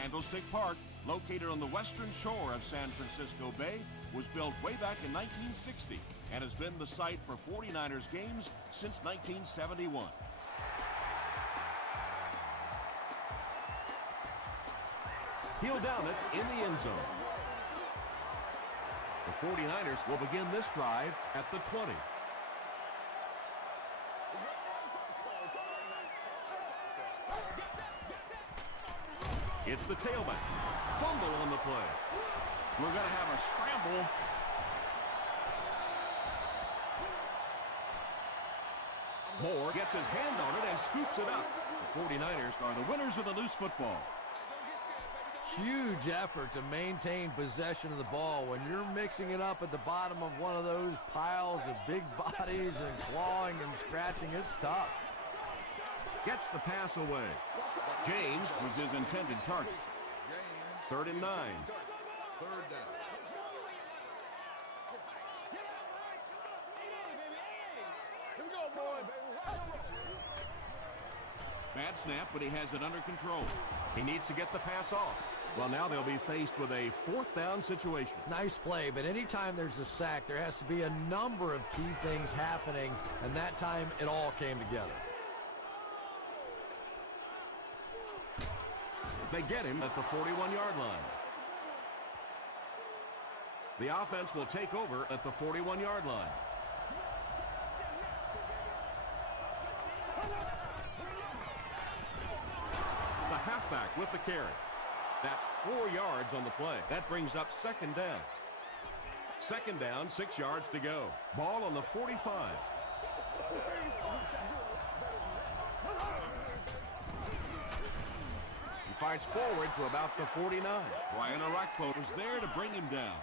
Candlestick Park, located on the western shore of San Francisco Bay, was built way back in 1960 and has been the site for 49ers games since 1971. He'll down it in the end zone. The 49ers will begin this drive at the 20. It's the tailback. Fumble on the play. We're going to have a scramble. Moore gets his hand on it and scoops it up. The 49ers are the winners of the loose football. Huge effort to maintain possession of the ball. When you're mixing it up at the bottom of one of those piles of big bodies and clawing and scratching, it's tough. Gets the pass away. James was his intended target. 3rd and 9. Third down. Here we go, boy. Bad snap, but he has it under control. He needs to get the pass off. Well, now they'll be faced with a 4th down situation. Nice play, but anytime there's a sack, there has to be a number of key things happening, and that time it all came together. They get him at the 41-yard line. The offense will take over at the 41-yard line. The halfback with the carry. That's 4 yards on the play. That brings up 2nd down. 2nd down, 6 yards to go. Ball on the 45. He fights forward to about the 49. Brian Arakpo is there to bring him down.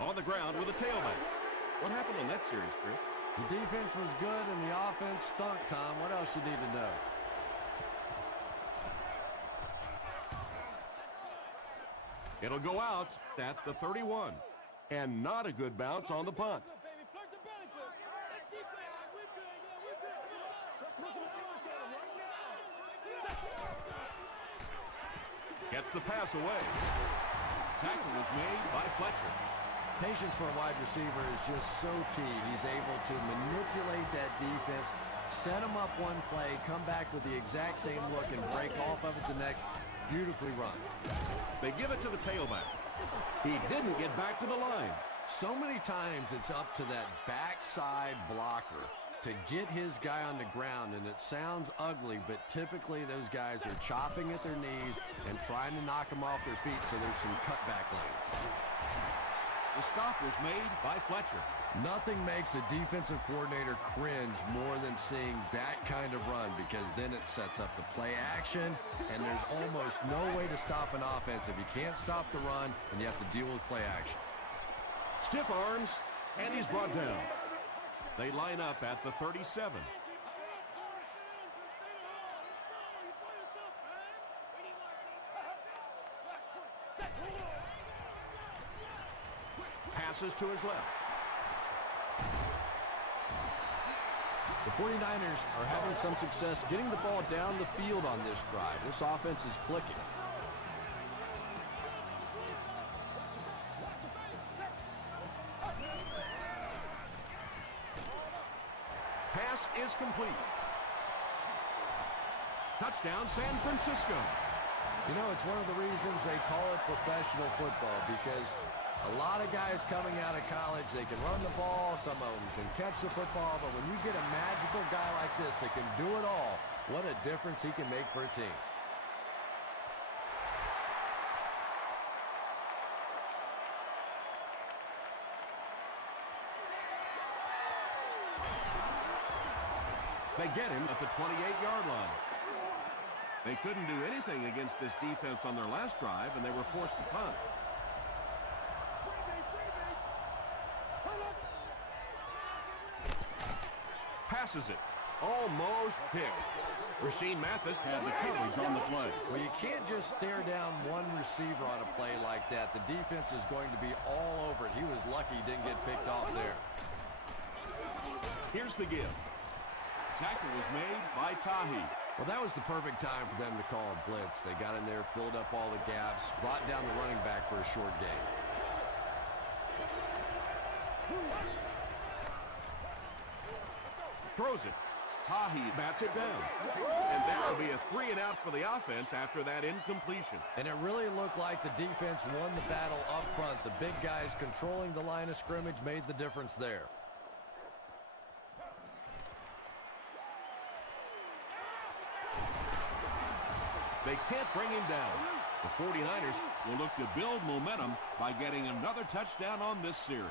On the ground with a tailback. What happened in that series, Chris? The defense was good and the offense stunk, Tom. What else you need to know? It'll go out at the 31. And not a good bounce on the punt. Gets the pass away. Tackle was made by Fletcher. Patience for a wide receiver is just so key. He's able to manipulate that defense, set him up one play, come back with the exact same look, and break off of it the next. Beautifully run. They give it to the tailback. He didn't get back to the line. So many times it's up to that backside blocker to get his guy on the ground, and it sounds ugly, but typically those guys are chopping at their knees and trying to knock them off their feet, so there's some cutback lanes. The stop was made by Fletcher. Nothing makes a defensive coordinator cringe more than seeing that kind of run, because then it sets up the play action, and there's almost no way to stop an offense if you can't stop the run and you have to deal with play action. Stiff arms, and he's brought down. They line up at the 37. Passes to his left. The 49ers are having some success getting the ball down the field on this drive. This offense is clicking. Pass is complete. Touchdown, San Francisco. You know, it's one of the reasons they call it professional football, because a lot of guys coming out of college, they can run the ball, some of them can catch the football, but when you get a magical guy like this that can do it all, what a difference he can make for a team. They get him at the 28-yard line. They couldn't do anything against this defense on their last drive, and they were forced to punt. Passes it. Almost picked. Rasheed Mathis had the coverage on the play. Well, you can't just stare down one receiver on a play like that. The defense is going to be all over it. He was lucky he didn't get picked off there. Here's the give. Tackle was made by Tahi. Well, that was the perfect time for them to call a blitz. They got in there, filled up all the gaps, brought down the running back for a short gain. Throws it. Tahi bats it down. And that'll be a 3-and-out for the offense after that incompletion. And it really looked like the defense won the battle up front. The big guys controlling the line of scrimmage made the difference there. They can't bring him down. The 49ers will look to build momentum by getting another touchdown on this series.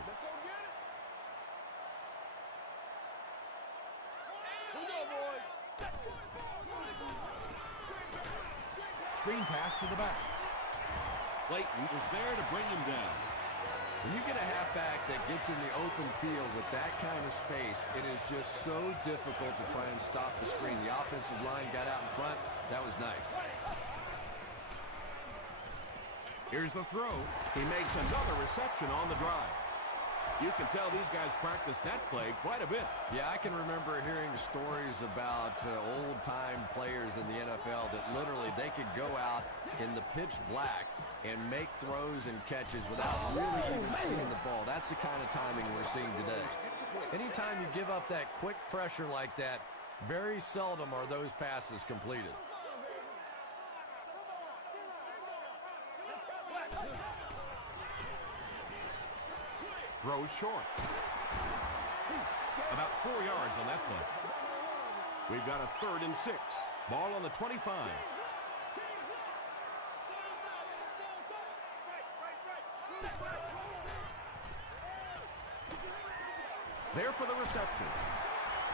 Screen pass to the back. Clayton is there to bring him down. When you get a halfback that gets in the open field with that kind of space, it is just so difficult to try and stop the screen. The offensive line got out in front. That was nice. Here's the throw. He makes another reception on the drive. You can tell these guys practice that play quite a bit. Yeah, I can remember hearing stories about old-time players in the NFL that literally they could go out in the pitch black and make throws and catches without really even seeing the ball. That's the kind of timing we're seeing today. Anytime you give up that quick pressure like that, very seldom are those passes completed. Throws short. About 4 yards on that play. We've got a 3rd and 6. Ball on the 25. There for the reception.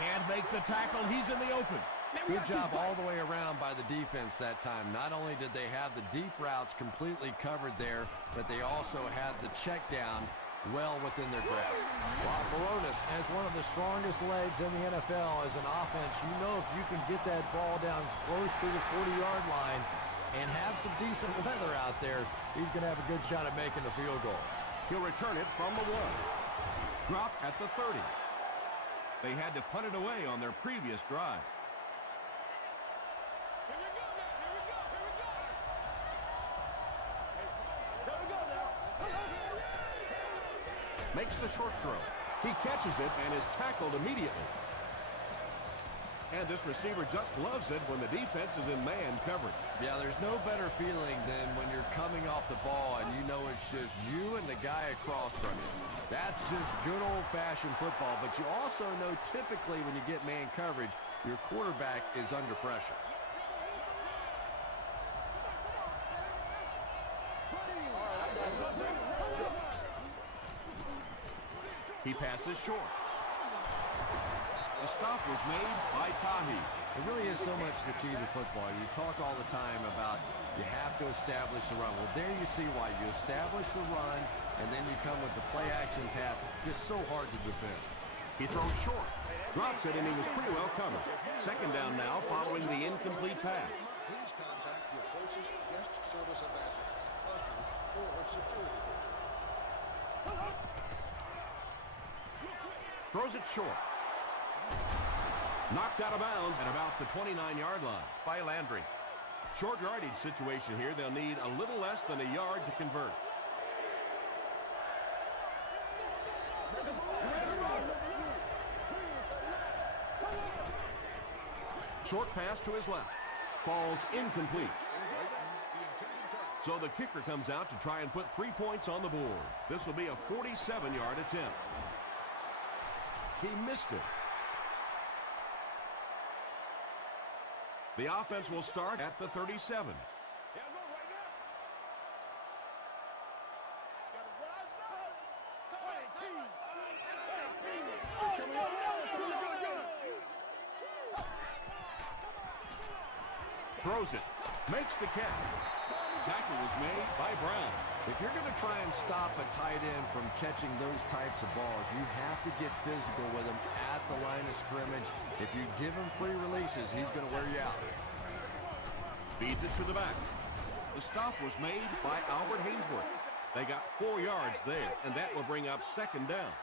Can't make the tackle. He's in the open. Good job all the way around by the defense that time. Not only did they have the deep routes completely covered there, but they also had the check down well within their grasp. While Baronis has one of the strongest legs in the NFL as an offense, you know if you can get that ball down close to the 40-yard line and have some decent weather out there, he's going to have a good shot at making the field goal. He'll return it from the 1. Drop at the 30. They had to punt it away on their previous drive. Makes the short throw. He catches it and is tackled immediately. And this receiver just loves it when the defense is in man coverage. Yeah, there's no better feeling than when you're coming off the ball and you know it's just you and the guy across from you. That's just good old-fashioned football, but you also know typically when you get man coverage, your quarterback is under pressure. He passes short. The stop was made by Tahi. It really is so much the key to football. You talk all the time about you have to establish the run. Well, there you see why. You establish the run, and then you come with the play-action pass. Just so hard to defend. He throws short. Drops it, and he was pretty well covered. Second down now following the incomplete pass. Please contact your closest guest service ambassador, usher, or security person. Throws it short. Knocked out of bounds at about the 29-yard line by Landry. Short yardage situation here. They'll need a little less than a yard to convert. Short pass to his left. Falls incomplete. So the kicker comes out to try and put 3 points on the board. This will be a 47-yard attempt. He missed it. The offense will start at the 37. Throws it. Makes the catch. Tackle was made by Brown. If you're going to try and stop a tight end from catching those types of balls, you have to get physical with him at the line of scrimmage. If you give him free releases, he's going to wear you out. Feeds it to the back. The stop was made by Albert Hainsworth. They got 4 yards there, and that will bring up second down.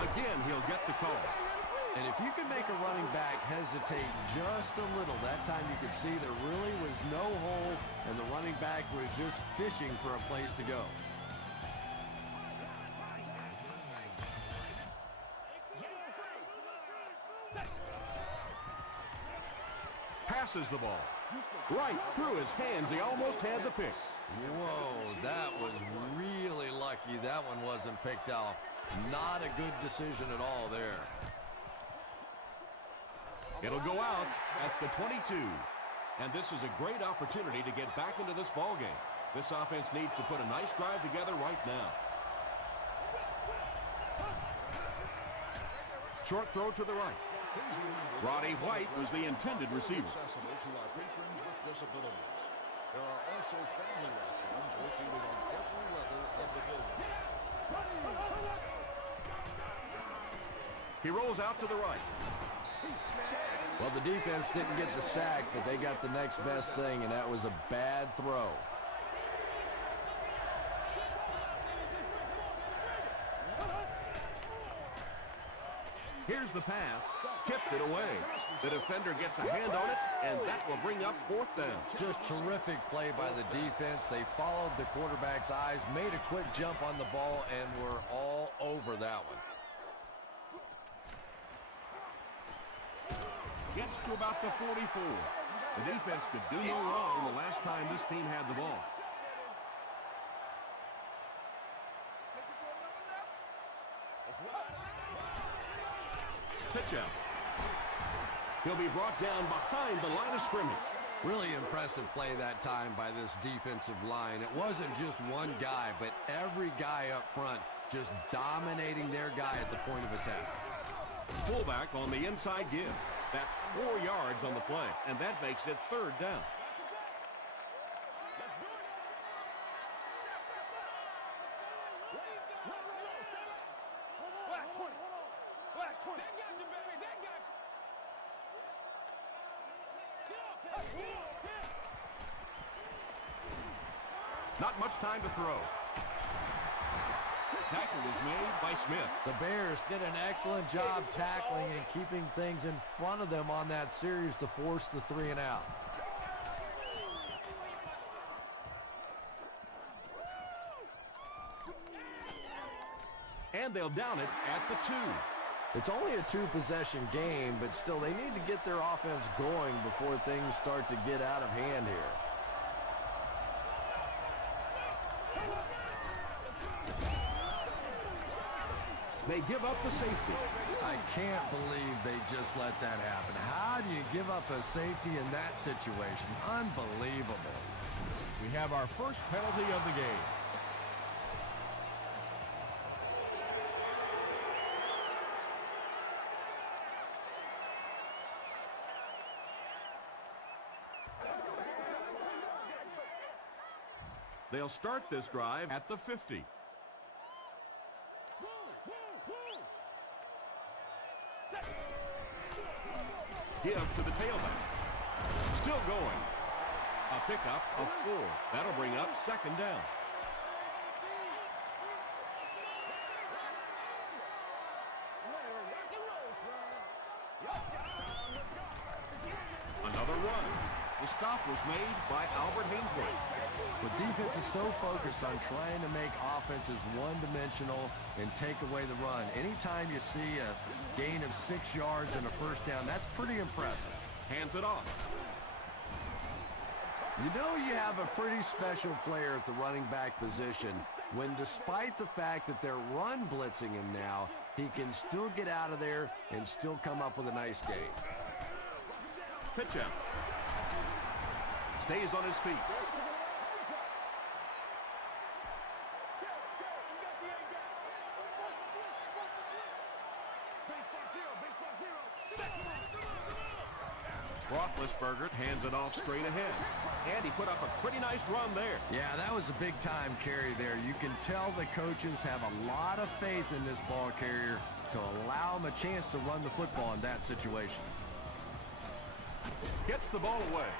Again, he'll get the call. And if you can make a running back hesitate just a little, that time you could see there really was no hole, and the running back was just fishing for a place to go. Passes the ball. Right through his hands. He almost had the pick. Whoa, that was really lucky. That one wasn't picked off. Not a good decision at all there. It'll go out at the 22. And this is a great opportunity to get back into this ball game. This offense needs to put a nice drive together right now. Short throw to the right. Roddy White was the intended receiver. Accessible to our patrons with disabilities. There are also family restrooms located on every level of the building. He rolls out to the right. Well, the defense didn't get the sack, but they got the next best thing, and that was a bad throw. Here's the pass. Tipped it away. The defender gets a hand on it, and that will bring up fourth down. Just terrific play by the defense. They followed the quarterback's eyes, made a quick jump on the ball, and were all over that one. Gets to about the 44. The defense could do no wrong the last time this team had the ball. Pitch out. He'll be brought down behind the line of scrimmage. Really impressive play that time by this defensive line. It wasn't just one guy, but every guy up front just dominating their guy at the point of attack. Fullback on the inside give. That's 4 yards on the play, and that makes it third down. Not much time to throw. Tackle was made by Smith. The Bears did an excellent job tackling and keeping things in front of them on that series to force the 3 and out. And they'll down it at the 2. It's only a 2-possession game, but still they need to get their offense going before things start to get out of hand here. They give up the safety. I can't believe they just let that happen. How do you give up a safety in that situation? Unbelievable. We have our first penalty of the game. They'll start this drive at the 50. Give to the tailback. Still going. A pickup of 4. That'll bring up second down. Another run. The stop was made by Albert Hainsworth. The defense is so focused on trying to make offenses one-dimensional and take away the run. Anytime you see a gain of 6 yards and a first down, that's pretty impressive. Hands it off. You know you have a pretty special player at the running back position when, despite the fact that they're run blitzing him now, he can still get out of there and still come up with a nice gain. Pitch out. Stays on his feet. Roethlisberger hands it off straight ahead. And he put up a pretty nice run there. Yeah, that was a big-time carry there. You can tell the coaches have a lot of faith in this ball carrier to allow him a chance to run the football in that situation. Gets the ball away.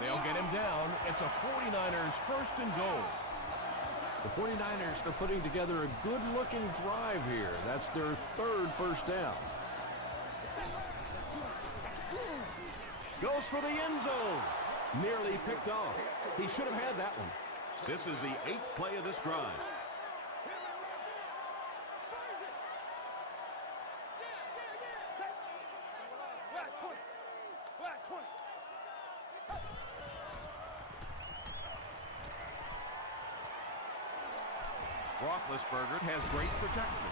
They'll get him down. It's a 49ers first and goal. The 49ers are putting together a good-looking drive here. That's their third first down. Goes for the end zone. Nearly picked off. He should have had that one. This is the 8th play of this drive. Roethlisberger has great protection.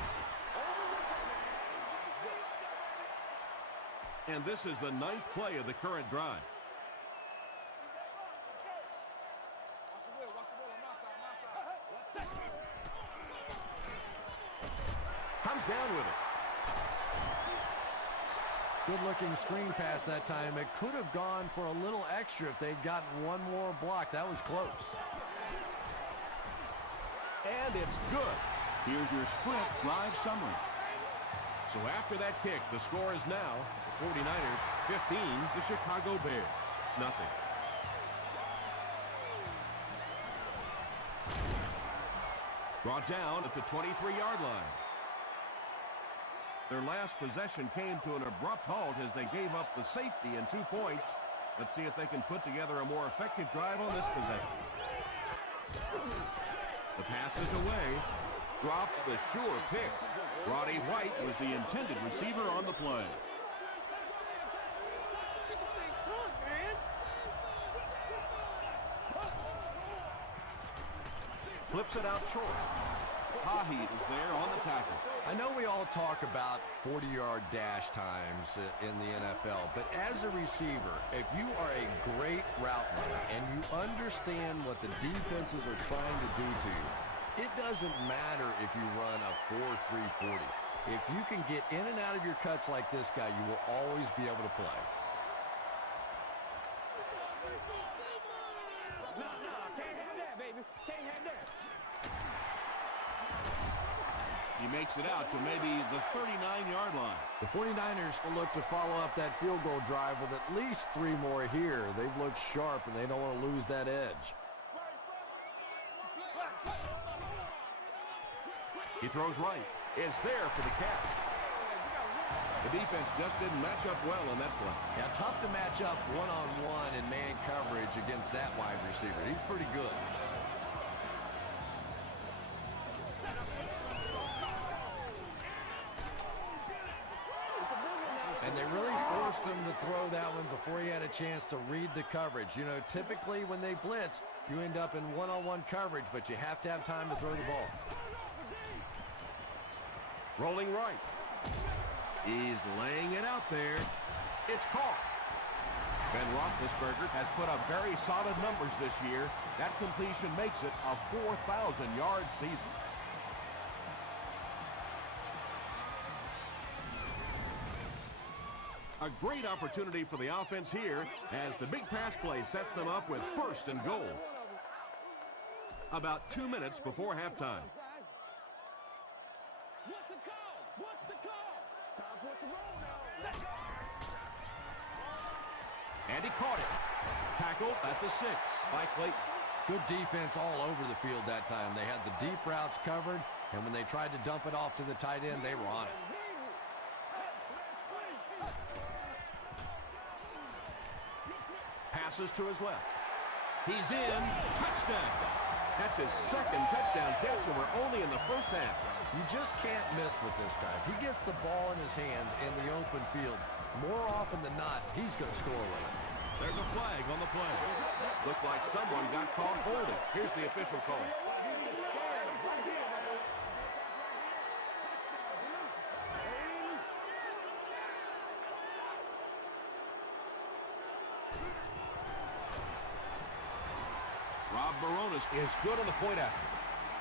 And this is the 9th play of the current drive. Comes down with it. Good-looking screen pass that time. It could have gone for a little extra if they'd gotten one more block. That was close. And it's good. Here's your sprint drive summary. So after that kick, the score is now the 49ers 15, the Chicago Bears nothing. Brought down at the 23-yard line. Their last possession came to an abrupt halt as they gave up the safety and 2 points. Let's see if they can put together a more effective drive on this possession. The pass is away. Drops the sure pick. Roddy White was the intended receiver on the play. Flips it out short. Haheed is there on the tackle. I know we all talk about 40-yard dash times in the NFL, but as a receiver, if you are a great route runner and you understand what the defenses are trying to do to you, it doesn't matter if you run a 4.3 40. If you can get in and out of your cuts like this guy, you will always be able to play. No, can't have that, baby. Can't have that. He makes it out to maybe the 39-yard line. The 49ers will look to follow up that field goal drive with at least 3 more here. They've looked sharp, and they don't want to lose that edge. He throws right. Is there for the catch. The defense just didn't match up well on that play. Yeah, tough to match up one-on-one in man coverage against that wide receiver. He's pretty good. And they really forced him to throw that one before he had a chance to read the coverage. You know, typically when they blitz, you end up in one-on-one coverage, but you have to have time to throw the ball. Rolling right. He's laying it out there. It's caught. Ben Roethlisberger has put up very solid numbers this year. That completion makes it a 4,000-yard season. A great opportunity for the offense here as the big pass play sets them up with 1st and goal. About 2 minutes before halftime. What's the call? What's the call? Time for it to roll now. And he caught it. Tackled at the 6 by Clayton. Good defense all over the field that time. They had the deep routes covered, and when they tried to dump it off to the tight end, they were on it. Passes to his left. He's in. Touchdown. That's his 2nd touchdown catch, and we're only in the first half. You just can't miss with this guy. If he gets the ball in his hands in the open field, more often than not, he's going to score with it. There's a flag on the play. Looked like someone got caught holding. Here's the official call. Rob Baronis is good on the point after.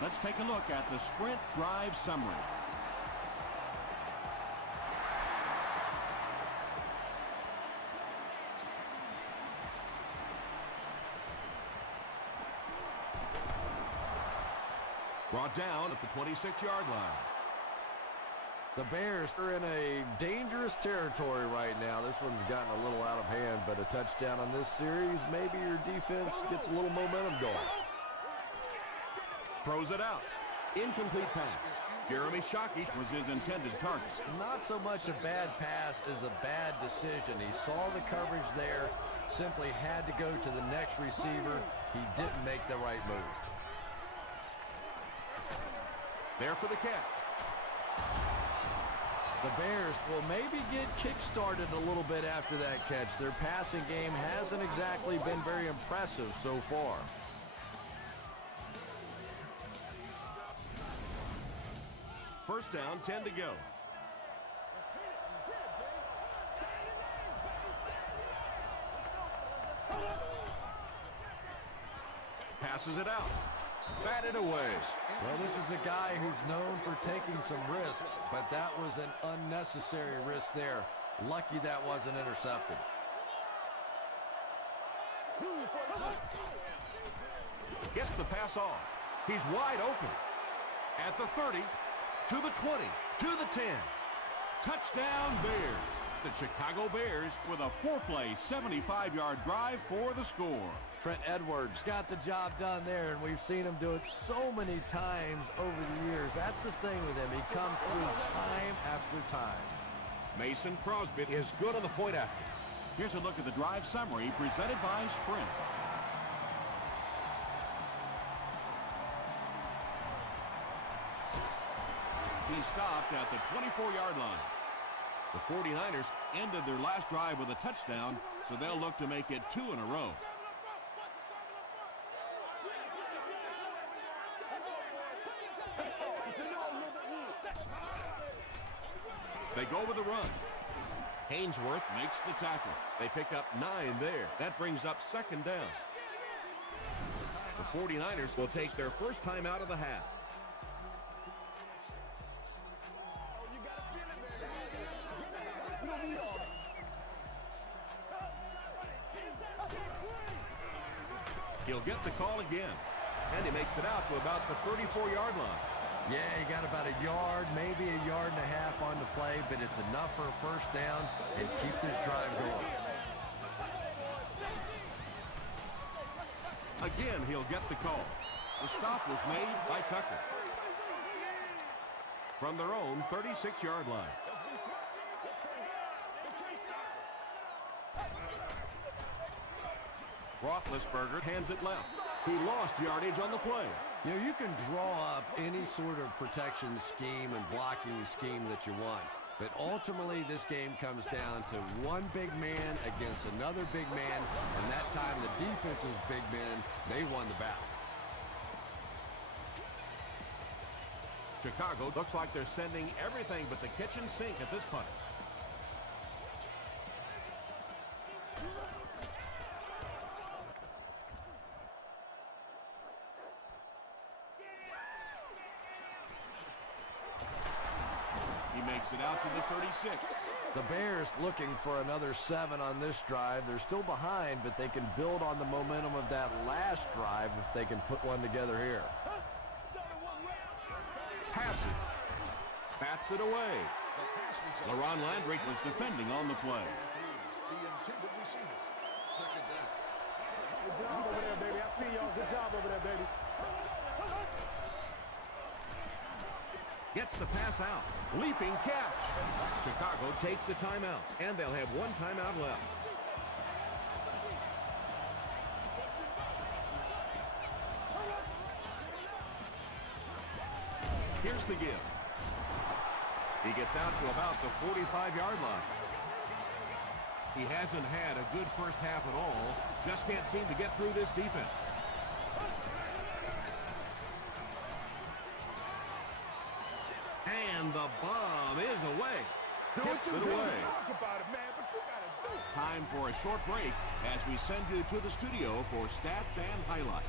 Let's take a look at the sprint drive summary. Brought down at the 26-yard line. The Bears are in a dangerous territory right now. This one's gotten a little out of hand, but a touchdown on this series, maybe your defense gets a little momentum going. Throws it out. Incomplete pass. Jeremy Shockey was his intended target. Not so much a bad pass as a bad decision. He saw the coverage there, simply had to go to the next receiver. He didn't make the right move. There for the catch. The Bears will maybe get kick-started a little bit after that catch. Their passing game hasn't exactly been very impressive so far. First down, 10 to go. Passes it out. Batted away. Well, this is a guy who's known for taking some risks, but that was an unnecessary risk there. Lucky that wasn't intercepted. Gets the pass off. He's wide open. At the 30, to the 20, to the 10. Touchdown Bears. The Chicago Bears with a 4-play, 75-yard drive for the score. Trent Edwards got the job done there, and we've seen him do it so many times over the years. That's the thing with him. He comes through time after time. Mason Crosby is good on the point after. Here's a look at the drive summary presented by Sprint. He stopped at the 24-yard line. The 49ers ended their last drive with a touchdown, so they'll look to make it 2 in a row. They go with a run. Haynesworth makes the tackle. They pick up 9 there. That brings up second down. The 49ers will take their first time out of the half. He'll get the call again, and he makes it out to about the 34-yard line. Yeah, he got about a yard, maybe a yard and a half on the play, but it's enough for a first down and keep this drive going. Again, he'll get the call. The stop was made by Tucker. From their own 36-yard line. Roethlisberger hands it left. He lost yardage on the play. You know, you can draw up any sort of protection scheme and blocking scheme that you want. But ultimately, this game comes down to one big man against another big man. And that time, the defense's big men, they won the battle. Chicago looks like they're sending everything but the kitchen sink at this punt. He makes it out to the 36. The Bears looking for another 7 on this drive. They're still behind, but they can build on the momentum of that last drive if they can put one together here. Passes. Bats it away. LaRon Landry was defending on the play. The intended receiver. Second down. Good job over there, baby. I see y'all. Good job over there, baby. Gets the pass out. Leaping catch. Chicago takes a timeout, and they'll have one timeout left. Here's the give. He gets out to about the 45-yard line. He hasn't had a good first half at all. Just can't seem to get through this defense. And the bomb is away. Tips it away. Time for a short break as we send you to the studio for stats and highlights.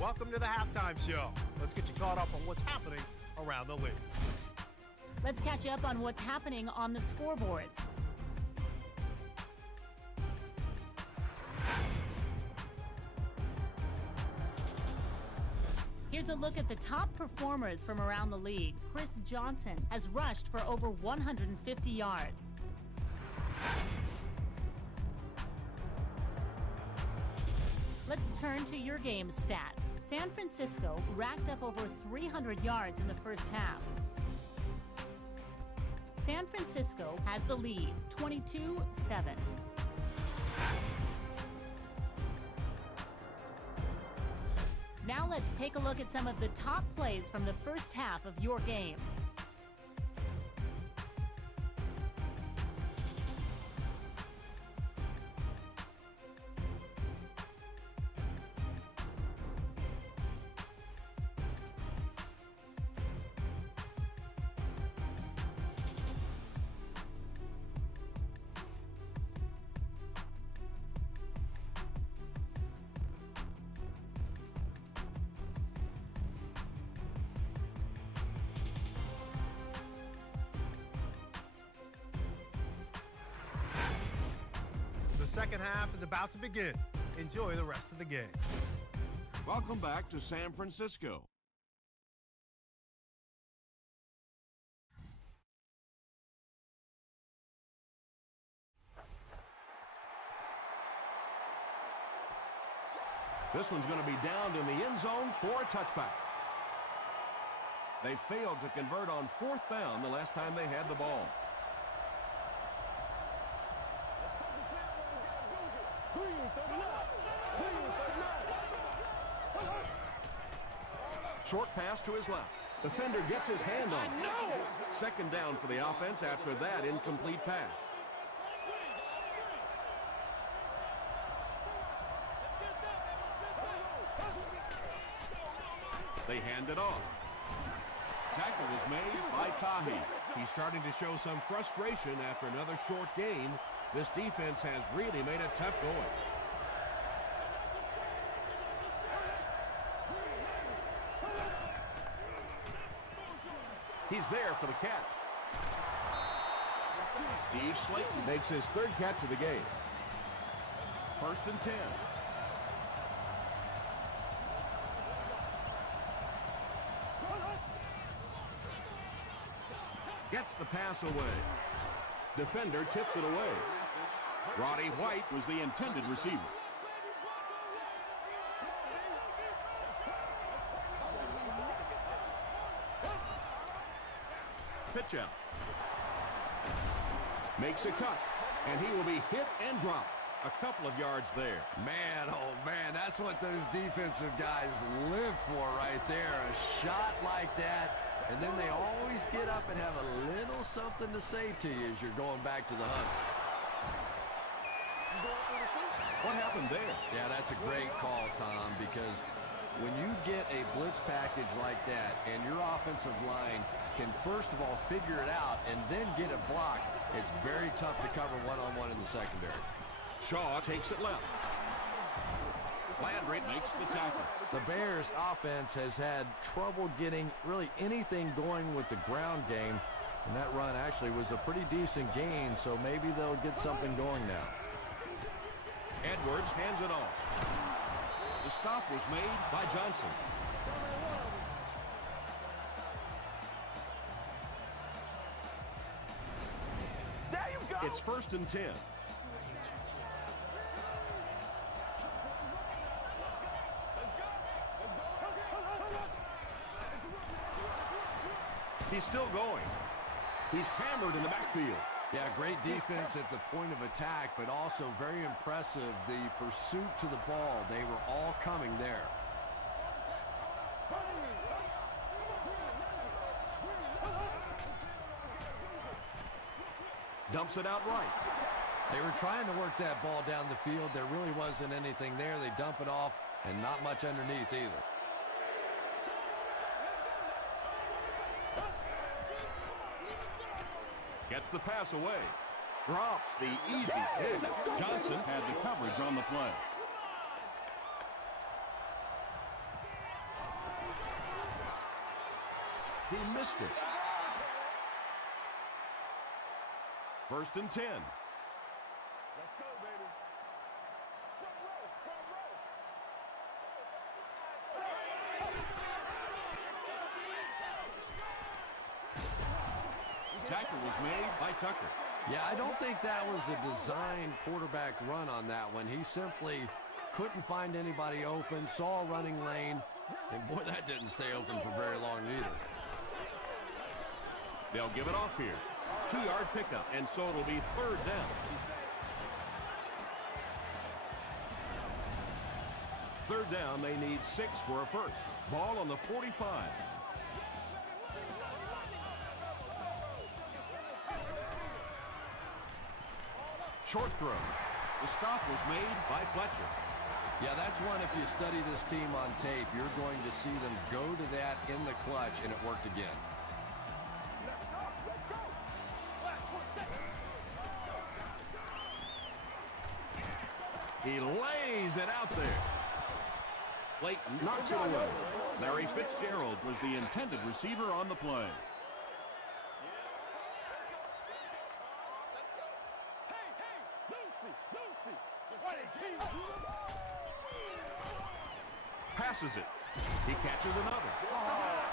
Welcome to the halftime show. Let's get you caught up on what's happening around the league. Let's catch you up on what's happening on the scoreboards. Here's a look at the top performers from around the league. Chris Johnson has rushed for over 150 yards. Let's turn to your game stats. San Francisco racked up over 300 yards in the first half. San Francisco has the lead, 22-7. Now let's take a look at some of the top plays from the first half of your game. The second half is about to begin. Enjoy the rest of the game. Welcome back to San Francisco. This one's going to be downed in the end zone for a touchback. They failed to convert on fourth down the last time they had the ball. Short pass to his left. Defender gets his hand on it. Second down for the offense after that incomplete pass. They hand it off. Tackle was made by Tahi. He's starting to show some frustration after another short gain. This defense has really made it tough going. He's there for the catch. Steve Slayton makes his third catch of the game. 1st and 10. Gets the pass away. Defender tips it away. Roddy White was the intended receiver. Pitch out. Makes a cut, and he will be hit and dropped. A couple of yards there. Man, oh man, that's what those defensive guys live for right there. A shot like that, and then they always get up and have a little something to say to you as you're going back to the hunt. What happened there? Yeah, that's a great call, Tom, because when you get a blitz package like that and your offensive line can first of all figure it out and then get it blocked, it's very tough to cover one-on-one in the secondary. Shaw takes it left. Landry makes the tackle. The Bears offense has had trouble getting really anything going with the ground game, and that run actually was a pretty decent gain, so maybe they'll get something going now. Edwards hands it off. The stop was made by Johnson. There you go. It's 1st and 10. He's still going. He's hammered in the backfield. Yeah, great defense at the point of attack, but also very impressive, the pursuit to the ball. They were all coming there. Dumps it out right. They were trying to work that ball down the field. There really wasn't anything there. They dump it off, and not much underneath either. Gets the pass away. Drops the easy hit. Johnson had the coverage on the play. He missed it. 1st and 10. Let's go, baby. Front row, front row. tackle was made by Tucker. Yeah, I don't think that was a designed quarterback run on that one. He simply couldn't find anybody open, saw a running lane, and boy, that didn't stay open for very long either. They'll give it off here. 2-yard pickup, and so it'll be 3rd down. 3rd down, they need 6 for a first. Ball on the 45. Short throw. The stop was made by Fletcher. Yeah, that's one, if you study this team on tape, you're going to see them go to that in the clutch, and it worked again. He lays it out there. Clayton knocks it away. Larry Fitzgerald was the intended receiver on the play. Passes it. He catches another.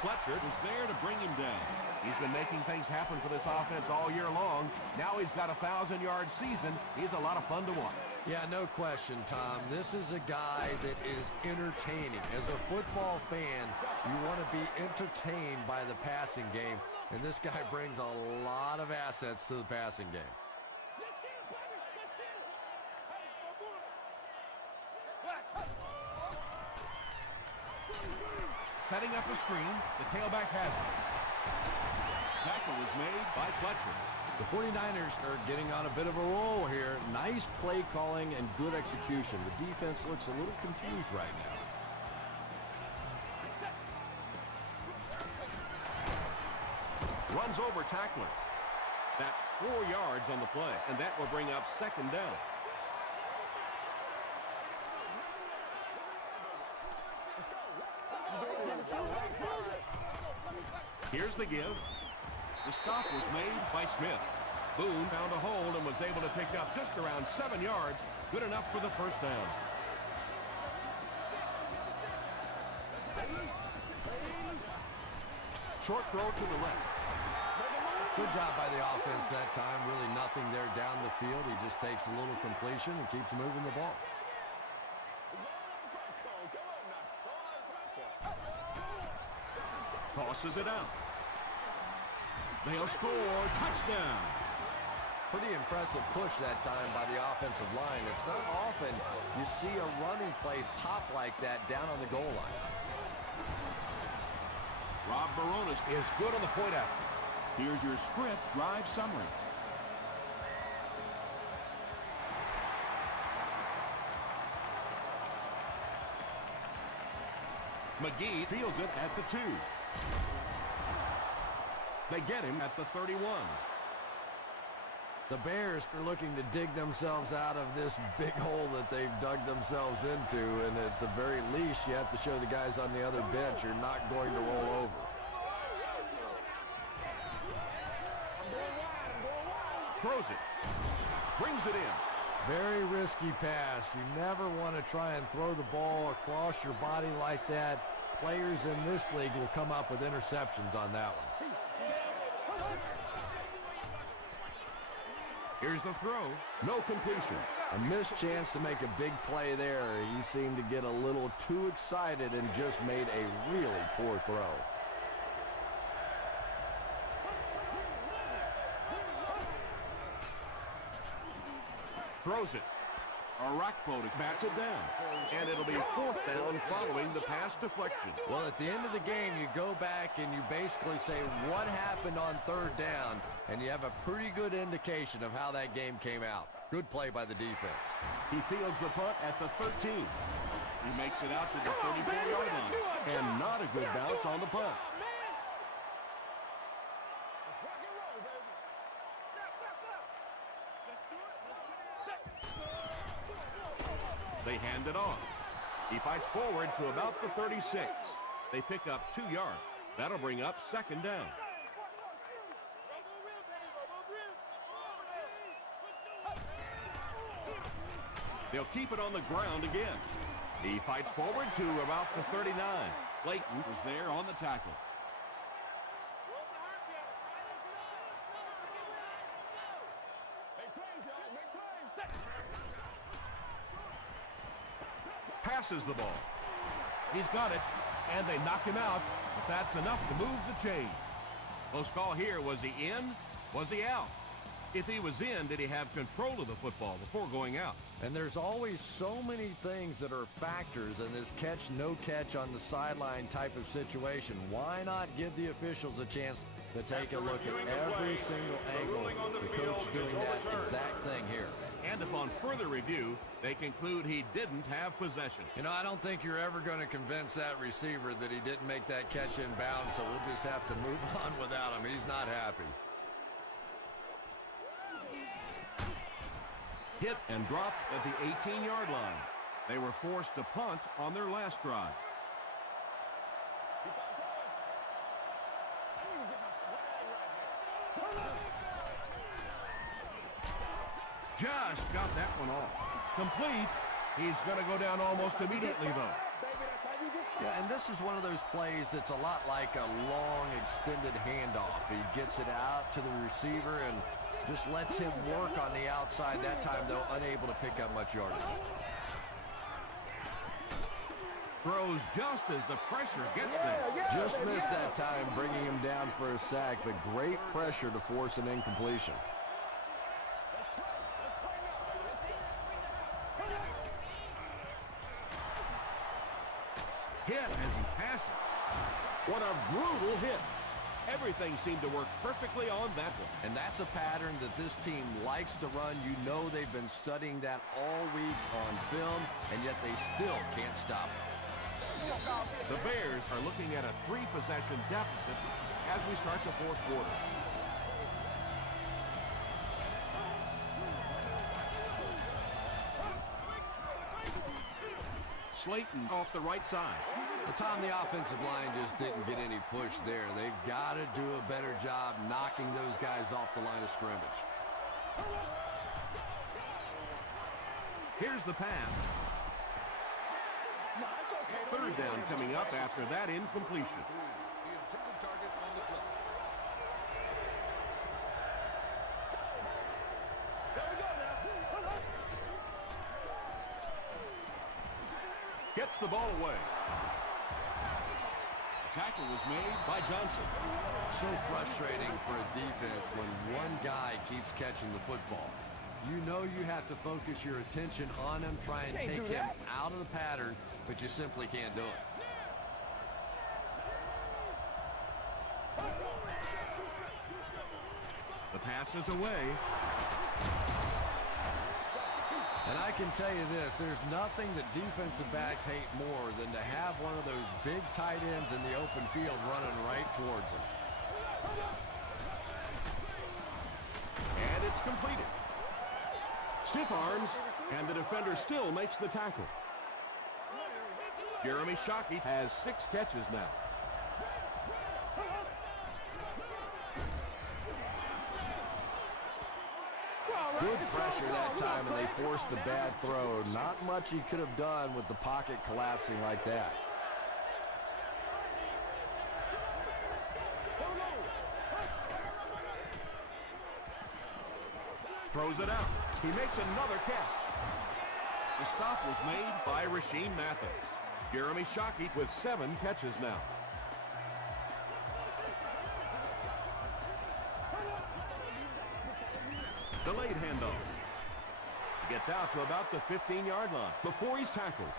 Fletcher was there to bring him down. He's been making things happen for this offense all year long. Now he's got a 1,000-yard season. He's a lot of fun to watch. Yeah, no question, Tom. This is a guy that is entertaining. As a football fan, you want to be entertained by the passing game, and this guy brings a lot of assets to the passing game. Setting up a screen. The tailback has it. Tackle was made by Fletcher. The 49ers are getting on a bit of a roll here. Nice play calling and good execution. The defense looks a little confused right now. Runs over tackler. That's 4 yards on the play, and that will bring up 2nd down. Here's the give. The stop was made by Smith. Boone found a hole and was able to pick up just around 7 yards. Good enough for the 1st down. Short throw to the left. Good job by the offense that time. Really nothing there down the field. He just takes a little completion and keeps moving the ball. Tosses it out. They'll score. Touchdown. Pretty impressive push that time by the offensive line. It's not often you see a running play pop like that down on the goal line. Rob Baronis Is good on the point after. Here's your Sprint drive summary. McGee fields it at the 2. They get him at the 31. The Bears are looking to dig themselves out of this big hole that they've dug themselves into, and at the very least, you have to show the guys on the other bench you're not going to roll over. Throws it. Brings it in. Very risky pass. You never want to try and throw the ball across your body like that. Players in this league will come up with interceptions on that one. Here's the throw. No completion. A missed chance to make a big play there. He seemed to get a little too excited and just made a really poor throw. Throws it. Arakpo Bats it down. And it'll be 4th down following the pass deflection. Well, at the end of the game, you go back and you basically say what happened on 3rd down, and you have a pretty good indication of how that game came out. Good play by the defense. He fields the punt at the 13. He makes it out to the 34-yard line. And not a good bounce on the punt. They hand it off. He fights forward to about the 36. They pick up 2 yards. That'll bring up 2nd down. They'll keep it on the ground again. He fights forward to about the 39. Clayton was there on the tackle. passes the ball. He's got it, and they knock him out, but that's enough to move the chain. Close call here. Was he in? Was he out? If he was in, did he have control of the football before going out? And there's always so many things that are factors in this catch, no catch on the sideline type of situation. Why not give the officials a chance to take a look at every single angle? The coach doing that exact thing here. And upon further review, they conclude he didn't have possession. You know, I don't think you're ever going to convince that receiver that he didn't make that catch in bounds, so we'll just have to move on without him. He's not happy. Hit and dropped at the 18-yard line. They were forced to punt on their last drive. Just got that one off. Complete. He's going to go down almost immediately, though. Yeah, and this is one of those plays that's a lot like a long, extended handoff. He gets it out to the receiver and just lets him work on the outside. That time, though, unable to pick up much yardage. Throws just as the pressure gets there. Just missed that time, bringing him down for a sack, but great pressure to force an incompletion. Hit as he passes. What a brutal hit. Everything seemed to work perfectly on that one. And that's a pattern that this team likes to run. You know they've been studying that all week on film, and yet they still can't stop it. The Bears are looking at a 3-possession deficit as we start the fourth quarter. Slayton off the right side. Tom, the offensive line just didn't get any push there. They've got to do a better job knocking those guys off the line of scrimmage. Here's the pass. Third down coming up after that incompletion. The intended target on the play. There we go now. Gets the ball away. Tackle was made by Johnson. So frustrating for a defense when one guy keeps catching the football. You know you have to focus your attention on him, try and take him out of the pattern, but you simply can't do it. The pass is away. And I can tell you this, there's nothing that defensive backs hate more than to have one of those big tight ends in the open field running right towards them. And it's completed. Stiff arms, and the defender still makes the tackle. Jeremy Shockey has 6 catches now. Good pressure that time, and they forced a bad throw. Not much he could have done with the pocket collapsing like that. Throws it out. He makes another catch. The stop was made by Rasheem Mathis. Jeremy Shockey with 7 catches now. Delayed handoff. He gets out to about the 15-yard line before he's tackled.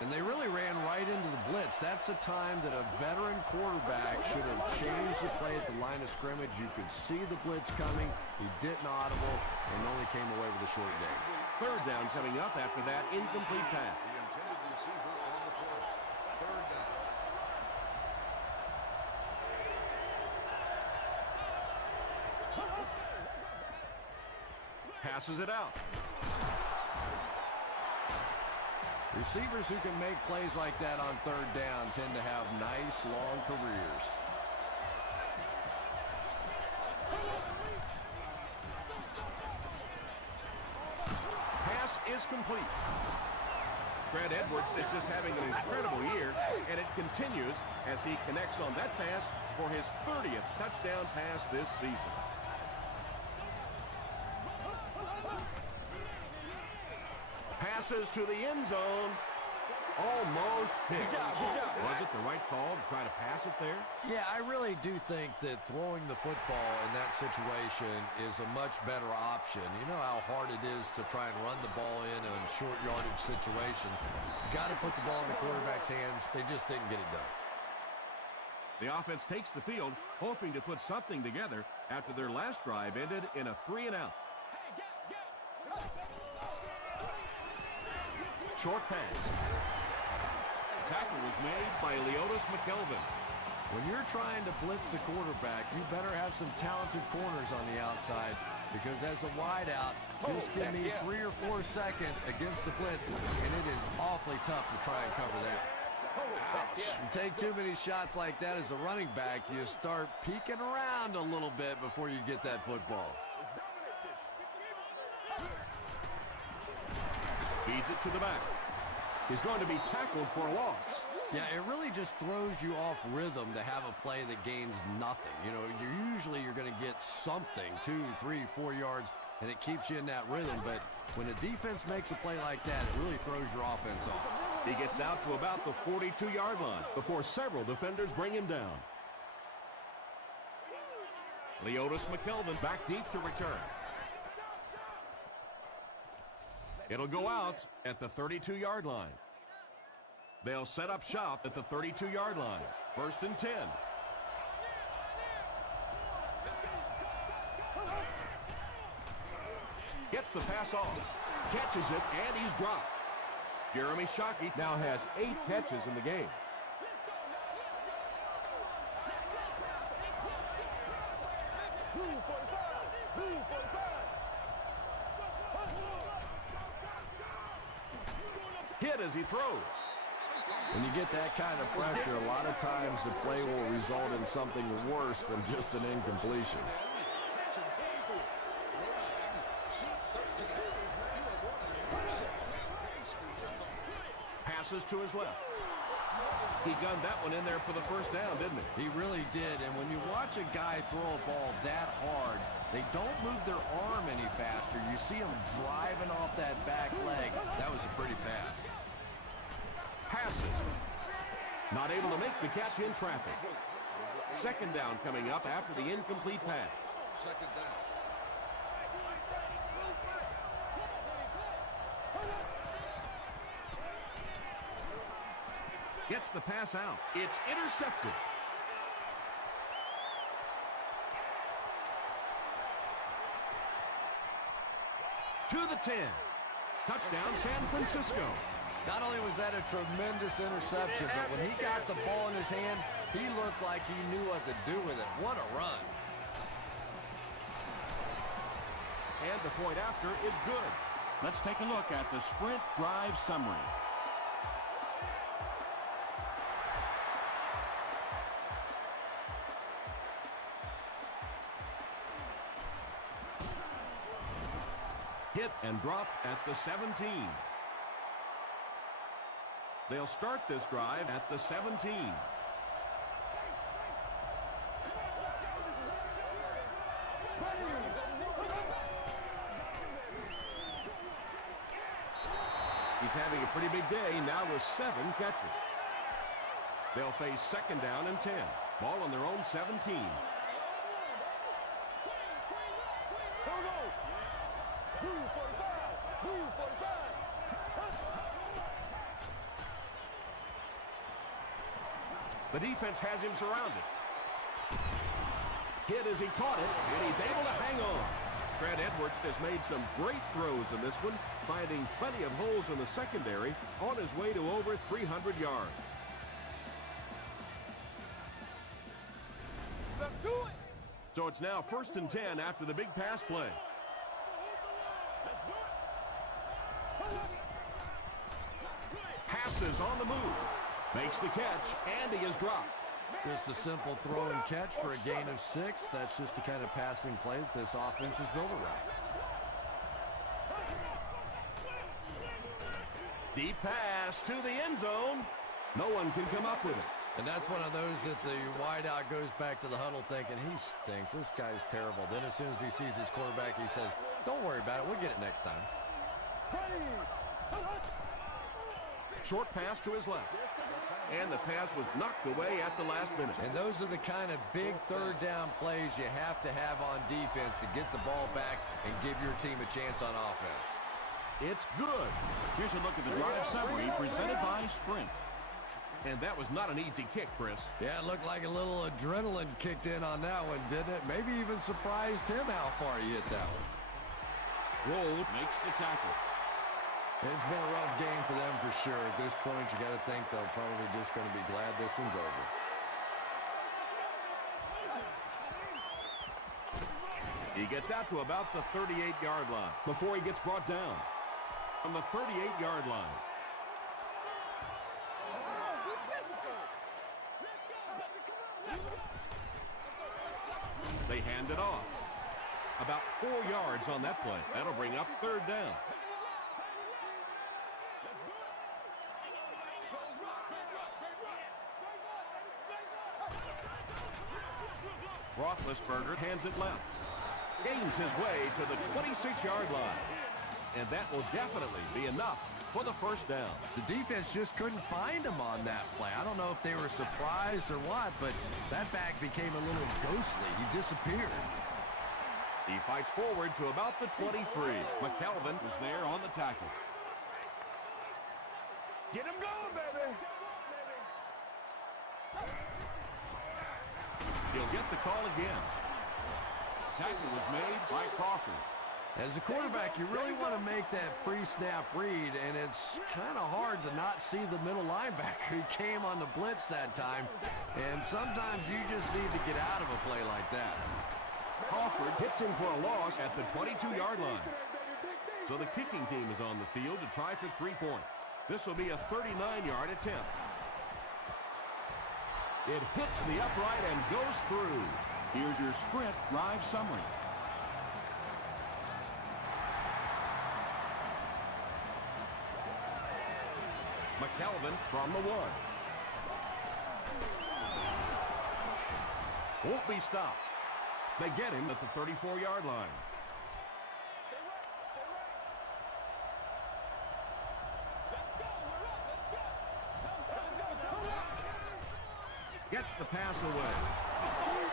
And they really ran right into the blitz. That's a time that a veteran quarterback should have changed the play at the line of scrimmage. You could see the blitz coming. He didn't audible and only came away with a short gain. Third down coming up after that incomplete pass. The intended receiver on the play. Third down. Passes it out. Receivers who can make plays like that on third down tend to have nice, long careers. Pass is complete. Trent Edwards is just having an incredible year, and it continues as he connects on that pass for his 30th touchdown pass this season. Passes to the end zone, Almost hit. Good job, good job. Was it the right call to try to pass it there? Yeah, I really do think that throwing the football in that situation is a much better option. You know how hard it is to try and run the ball in short yardage situations. You got to put the ball in the quarterback's hands. They just didn't get it done. The offense takes the field, hoping to put something together after their last drive ended in a 3-and-out. Short pass. Tackle was made by Leotis McKelvin. When you're trying to blitz the quarterback, you better have some talented corners on the outside, because as a wideout, just give me 3 or 4 seconds against the blitz, and it is awfully tough to try and cover that. Ouch. You take too many shots like that as a running back, you start peeking around a little bit before you get that football. Feeds it to the back. He's going to be tackled for a loss. Yeah, it really just throws you off rhythm to have a play that gains nothing. You know, you're going to get something, 2, 3, 4 yards, and it keeps you in that rhythm. But when a defense makes a play like that, it really throws your offense off. He gets out to about the 42-yard line before several defenders bring him down. Leotis McKelvin back deep to return. It'll go out at the 32-yard line. They'll set up shop at the 32-yard line. 1st and 10. Gets the pass off. Catches it, and he's dropped. Jeremy Shockey now has 8 catches in the game. Hit as he throws. When you get that kind of pressure, a lot of times the play will result in something worse than just an incompletion. Passes to his left. He gunned that one in there for the first down, didn't he? He really did, and when you watch a guy throw a ball that hard, they don't move their arm any faster. You see him driving off that back leg. That was a pretty pass. Passes. Not able to make the catch in traffic. 2nd down coming up after the incomplete pass. 2nd down. Gets the pass out. It's intercepted. To the 10. Touchdown, San Francisco. Not only was that a tremendous interception, but when he got the ball in his hand, he looked like he knew what to do with it. What a run. And the point after is good. Let's take a look at the sprint drive summary. Hit and dropped at the 17. They'll start this drive at the 17. He's having a pretty big day now with 7 catches. They'll face 2nd down and 10. Ball on their own 17. The defense has him surrounded. Hit as he caught it, and he's able to hang on. Trent Edwards has made some great throws in this one, finding plenty of holes in the secondary on his way to over 300 yards. Let's do it. So it's now 1st and 10 after the big pass play. Passes on the move. Makes the catch, and he is dropped. Just a simple throw and catch for a gain of 6. That's just the kind of passing play that this offense is built around. Deep pass to the end zone. No one can come up with it. And that's one of those that the wideout goes back to the huddle thinking, he stinks. This guy's terrible. Then as soon as he sees his quarterback, he says, don't worry about it. We'll get it next time. Short pass to his left. And the pass was knocked away at the last minute. And those are the kind of big third down plays you have to have on defense to get the ball back and give your team a chance on offense. It's good. Here's a look at the drive summary presented by Sprint. And that was not an easy kick, Chris. Yeah, it looked like a little adrenaline kicked in on that one, didn't it? Maybe even surprised him how far he hit that one. Roll makes the tackle. It's been a rough game for them for sure. At this point, you got to think they're probably just going to be glad this one's over. He gets out to about the 38-yard line before he gets brought down. On the 38-yard line. They hand it off. About 4 yards on that play. That'll bring up third down. Roethlisberger hands it left. Gains his way to the 26-yard line. And that will definitely be enough for the first down. The defense just couldn't find him on that play. I don't know if they were surprised or what, but that back became a little ghostly. He disappeared. He fights forward to about the 23. McKelvin was there on the tackle. Get him going, baby. He'll get the call again. Tackle was made by Crawford. As a quarterback, you really want to make that pre-snap read, and it's kind of hard to not see the middle linebacker. He came on the blitz that time, and sometimes you just need to get out of a play like that. Crawford hits him for a loss at the 22-yard line. So the kicking team is on the field to try for 3 points. This will be a 39-yard attempt. It hits the upright and goes through. Here's your Sprint drive summary. McKelvin from the 1. Won't be stopped. They get him at the 34-yard line. Gets the pass away.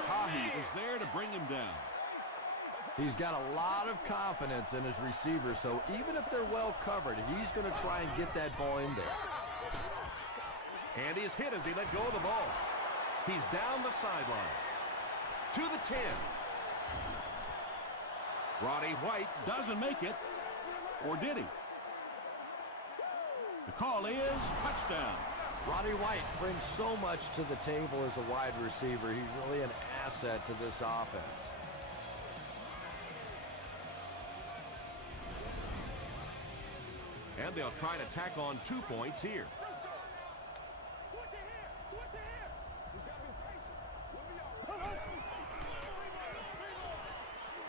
Tahi was there to bring him down. He's got a lot of confidence in his receivers, so even if they're well covered, he's going to try and get that ball in there. And he's hit as he let go of the ball. He's down the sideline. To the 10. Roddy White Doesn't make it. Or did he? The call is touchdown. Roddy White brings so much to the table as a wide receiver. He's really an asset to this offense. And they'll try to tack on 2 points here.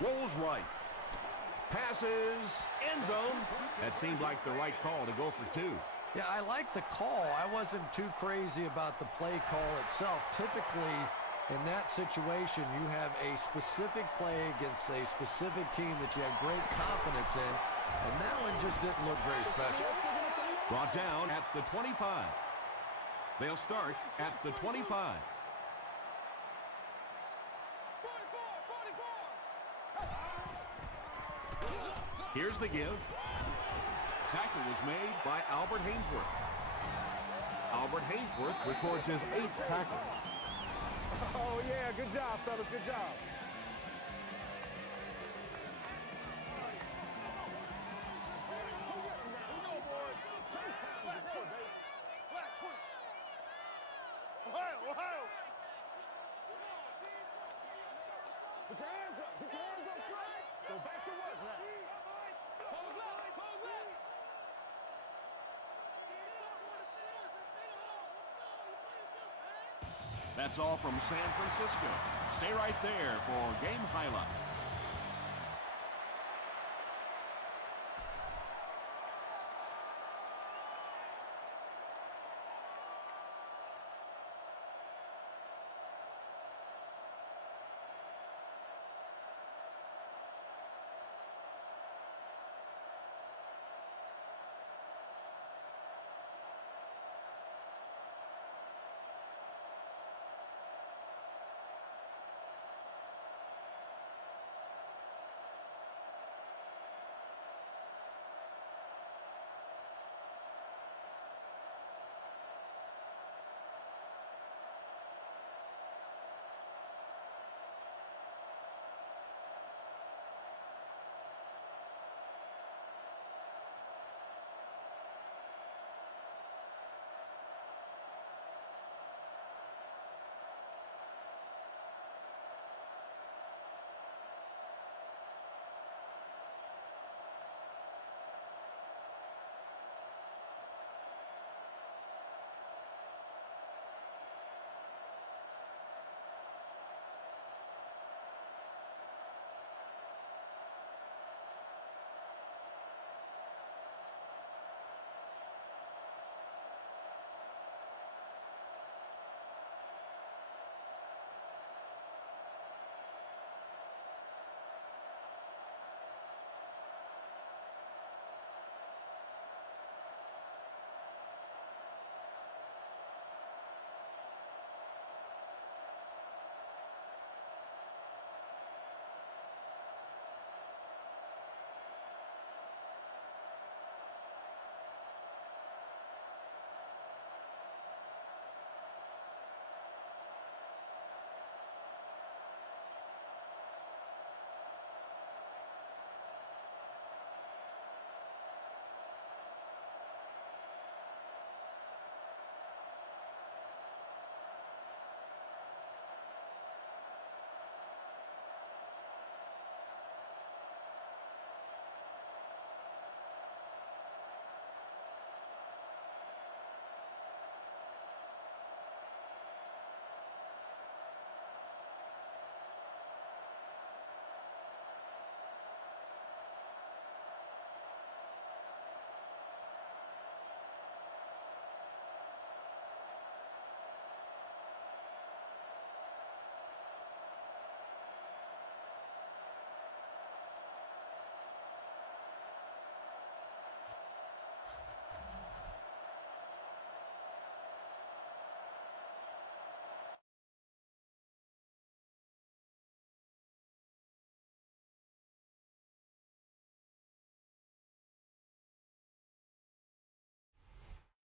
Rolls right. Passes. End zone. That seemed like the right call to go for 2. Yeah, I like the call. I wasn't too crazy about the play call itself. Typically, in that situation, you have a specific play against a specific team that you have great confidence in, and that one just didn't look very special. Brought down at the 25. They'll start at the 25. Here's the give. Tackle was made by Albert Hainsworth. Albert Hainsworth records his 8th tackle. Oh, yeah. Good job, fellas. Good job. Put your hands up. Put your hands up front. Go back to work now. Close left. Close left. That's all from San Francisco. Stay right there for game highlights.